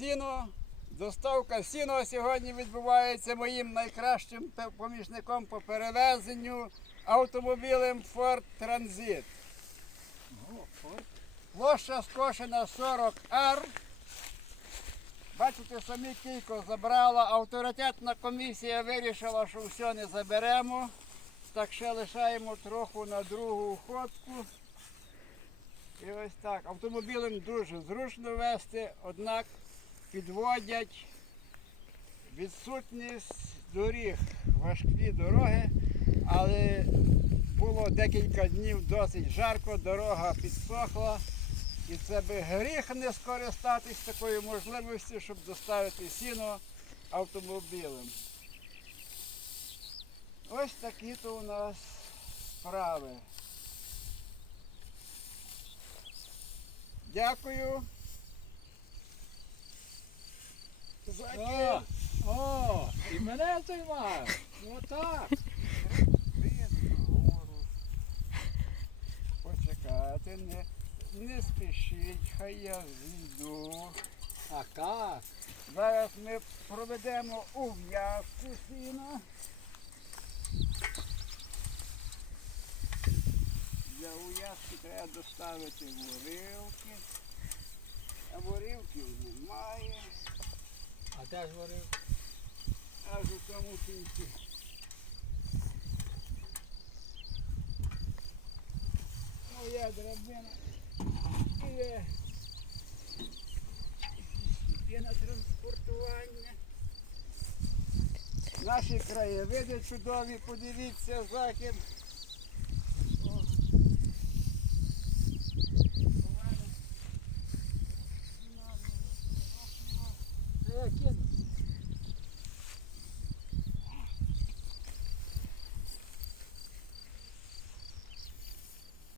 сіно. Доставка сіна сьогодні відбувається моїм найкращим помічником по перевезенню автомобілем Ford Transit. Площа скошена 40 ар. Бачите, самі кілько забрала. Авторитетна комісія вирішила, що все не заберемо. Так ще лишаємо трохи на другу ходку. І ось так. Автомобілем дуже зручно вести, однак підводять відсутність доріг, важкі дороги, але було декілька днів досить жарко, дорога підсохла. І це би гріх не скористатись такою можливістю, щоб доставити сіно автомобілем. Ось такі то у нас справи. Дякую. О, о, і мене займає. Ну так. Почекати, не, не спішіть, хай я зійду. А як? Зараз ми проведемо ув'язку сіна. Для ув'язки треба доставити ворилки. А ворилків немає. А де ж? Аж у тому кінці. Моя драбина. Є на транспортування. Наші краєвиди чудові, подивіться, захід.